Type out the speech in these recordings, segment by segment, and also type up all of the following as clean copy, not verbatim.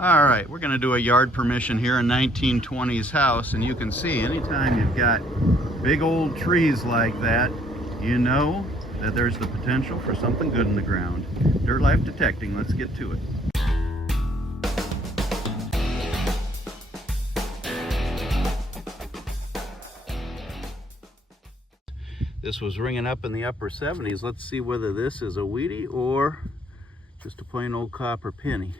All right, we're going to do a yard permission here, a 1920s house, and you can see anytime you've got big old trees like that, you know that there's the potential for something good in the ground. Dirt life detecting, let's get to it. This was ringing up in the upper 70s. Let's see whether this is a Wheatie or just a plain old copper penny.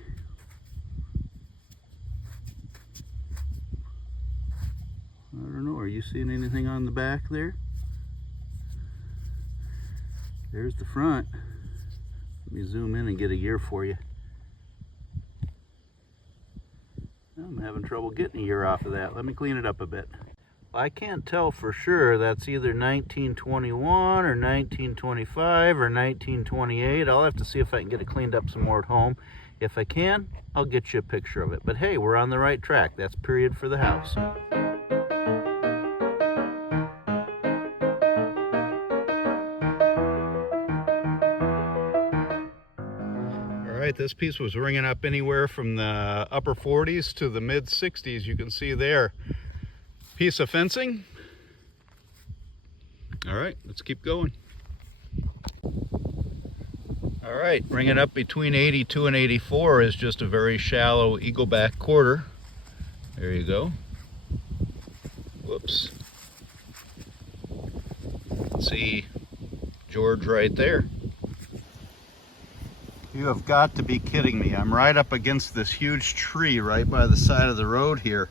I don't know, are you seeing anything on the back there? There's the front. Let me zoom in and get a year for you. I'm having trouble getting a year off of that. Let me clean it up a bit. I can't tell for sure. That's either 1921 or 1925 or 1928. I'll have to see if I can get it cleaned up some more at home. If I can, I'll get you a picture of it. But hey, we're on the right track. That's period for the house. All right, this piece was ringing up anywhere from the upper 40s to the mid 60s. You can see there. Piece of fencing. All right, let's keep going. All right, ringing up between 82 and 84 is just a very shallow eagleback quarter. There you go. Whoops. See George right there. You have got to be kidding me. I'm right up against this huge tree right by the side of the road here.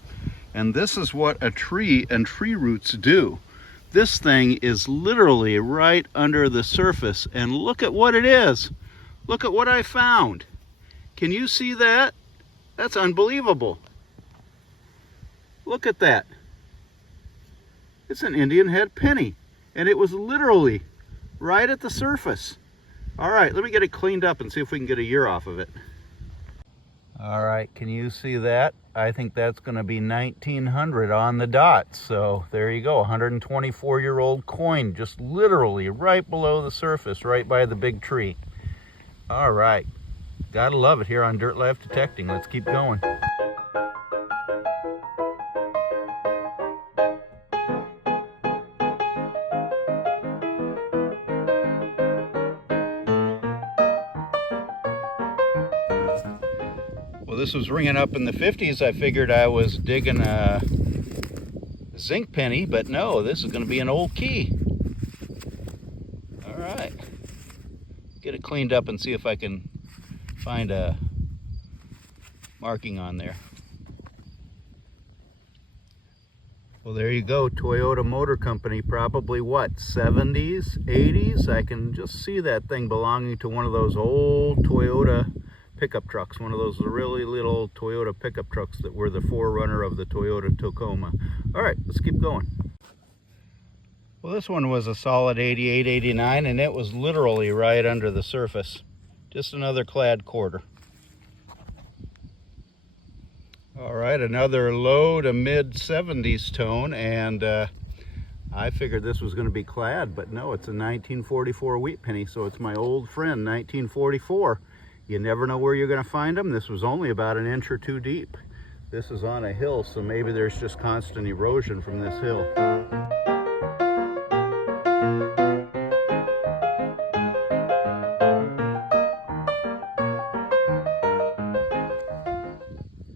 And this is what a tree and tree roots do. This thing is literally right under the surface, and look at what it is. Look at what I found. Can you see that? That's unbelievable. Look at that. It's an Indian head penny, and it was literally right at the surface. All right, let me get it cleaned up and see if we can get a year off of it. All right, can you see that? I think that's going to be 1900 on the dot. So there you go, 124-year-old coin, just literally right below the surface, right by the big tree. All right, gotta love it here on Dirt Life Detecting. Let's keep going. Well, this was ringing up in the 50s. I figured I was digging a zinc penny, but no, this is going to be an old key. All right. Get it cleaned up and see if I can find a marking on there. Well, there you go. Toyota Motor Company, probably what, 70s, 80s? I can just see that thing belonging to one of those old Toyota pickup trucks, one of those really little Toyota pickup trucks that were the forerunner of the Toyota Tacoma. All right, let's keep going. Well, this one was a solid 88, 89, and it was literally right under the surface. Just another clad quarter. All right, another low to mid 70s tone, and I figured this was going to be clad, but no, it's a 1944 wheat penny, so it's my old friend, 1944. You never know where you're going to find them. This was only about an inch or two deep. This is on a hill, so maybe there's just constant erosion from this hill.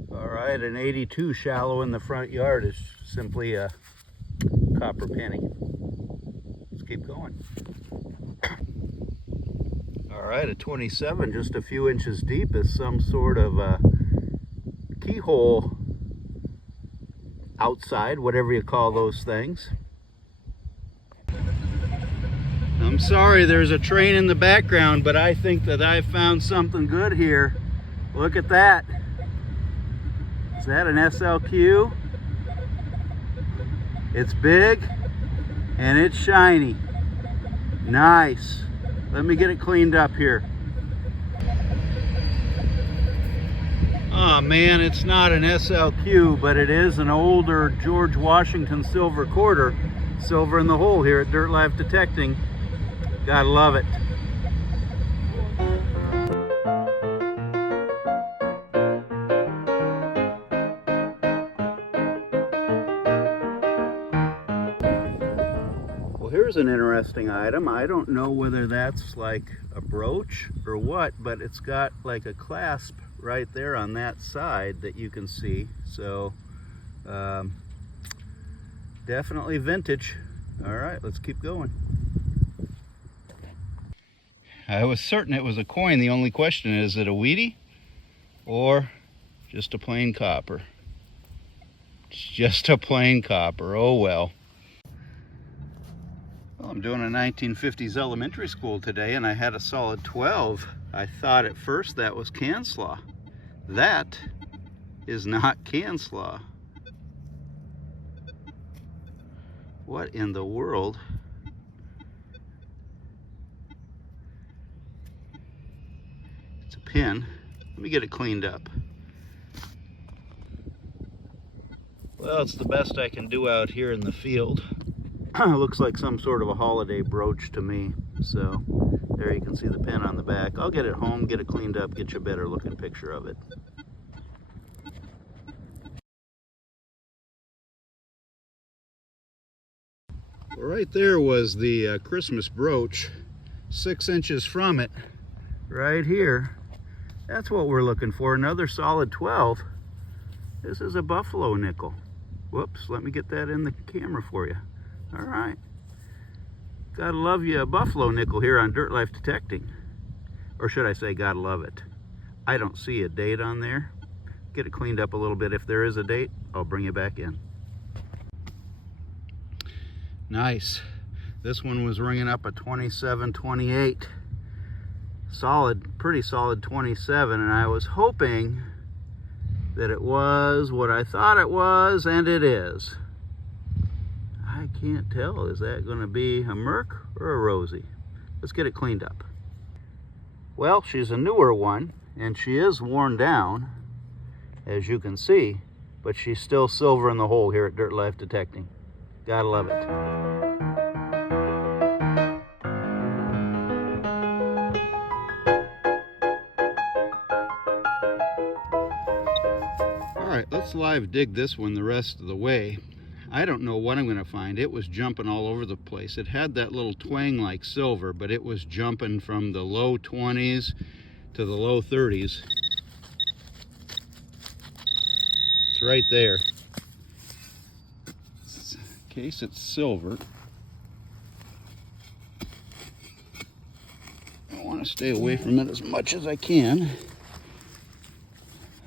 All right, an 82 shallow in the front yard is simply a copper penny. Let's keep going. All right, a 27, just a few inches deep, is some sort of a keyhole outside, whatever you call those things. I'm sorry there's a train in the background, but I think that I found something good here. Look at that. Is that an SLQ? It's big and it's shiny. Nice. Let me get it cleaned up here. Oh man, it's not an SLQ, but it is an older George Washington silver quarter. Silver in the hole here at Dirt Life Detecting. Gotta love it. here's an interesting item. I don't know whether that's like a brooch or what, but it's got like a clasp right there on that side that you can see. So definitely vintage. All right, let's keep going. I was certain it was a coin. The only question is it a Wheatie or just a plain copper? It's just a plain copper. Oh well. Well, I'm doing a 1950s elementary school today, and I had a solid 12. I thought at first that was can slaw. That is not can slaw. What in the world? It's a pin. Let me get it cleaned up. Well, it's the best I can do out here in the field. It looks like some sort of a holiday brooch to me. So there you can see the pin on the back. I'll get it home, get it cleaned up, get you a better looking picture of it. Well, right there was the Christmas brooch. 6 inches from it, right here. That's what we're looking for, another solid 12. This is a buffalo nickel. Whoops, let me get that in the camera for you. All right. Gotta love you a buffalo nickel here on Dirt Life Detecting. Or should I say, gotta love it. I don't see a date on there. Get it cleaned up a little bit. If there is a date, I'll bring it back in. Nice. This one was ringing up a 27-28. Solid, pretty solid 27, and I was hoping that it was what I thought it was, and it is. I can't tell. Is that going to be a Merc or a Rosie? Let's get it cleaned up. Well, she's a newer one, and she is worn down, as you can see, but she's still silver in the hole here at Dirt Life Detecting. Gotta love it. All right, let's live dig this one the rest of the way. I don't know what I'm going to find. It was jumping all over the place. It had that little twang like silver, but it was jumping from the low 20s to the low 30s. It's right there. In case it's silver, I want to stay away from it as much as I can.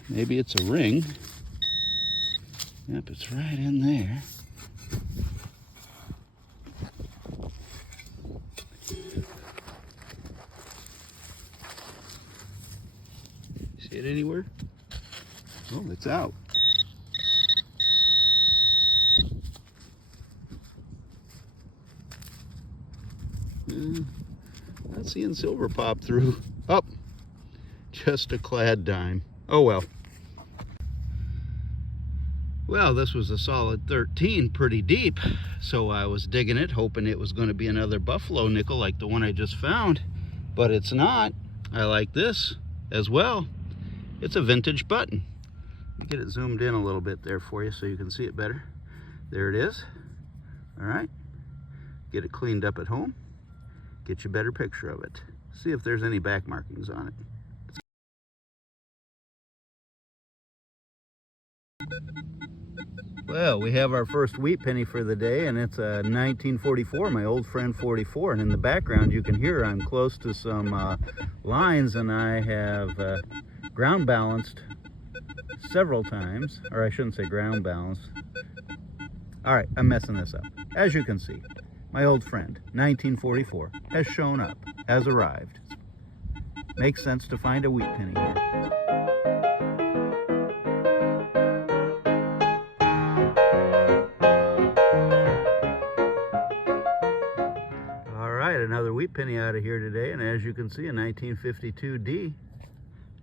Maybe it's a ring. Yep, it's right in there. See it anywhere? Oh, it's out. Not seeing silver pop through. Oh, just a clad dime. Oh well. Well, this was a solid 13, pretty deep, so I was digging it, hoping it was going to be another buffalo nickel like the one I just found, but it's not. I like this as well. It's a vintage button. Let me get it zoomed in a little bit there for you so you can see it better. There it is. All right. Get it cleaned up at home. Get you a better picture of it. See if there's any back markings on it. Well, we have our first wheat penny for the day, and it's a 1944, my old friend 44. And in the background, you can hear I'm close to some lines, and I have ground balanced several times, or I shouldn't say ground balanced. All right, I'm messing this up. As you can see, my old friend, 1944, has shown up, has arrived. Makes sense to find a wheat penny here. All right, another wheat penny out of here today, and as you can see, a 1952 D.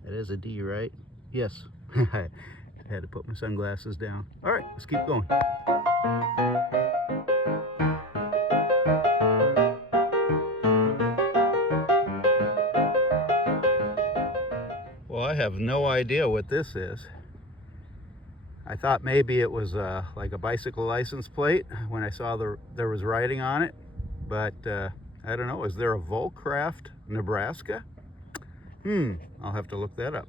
That is a D, right? Yes. I had to put my sunglasses down. All right, let's keep going. Well, I have no idea what this is. I thought maybe it was like a bicycle license plate when I saw there was writing on it, But I don't know, is there a Volcraft, Nebraska? I'll have to look that up.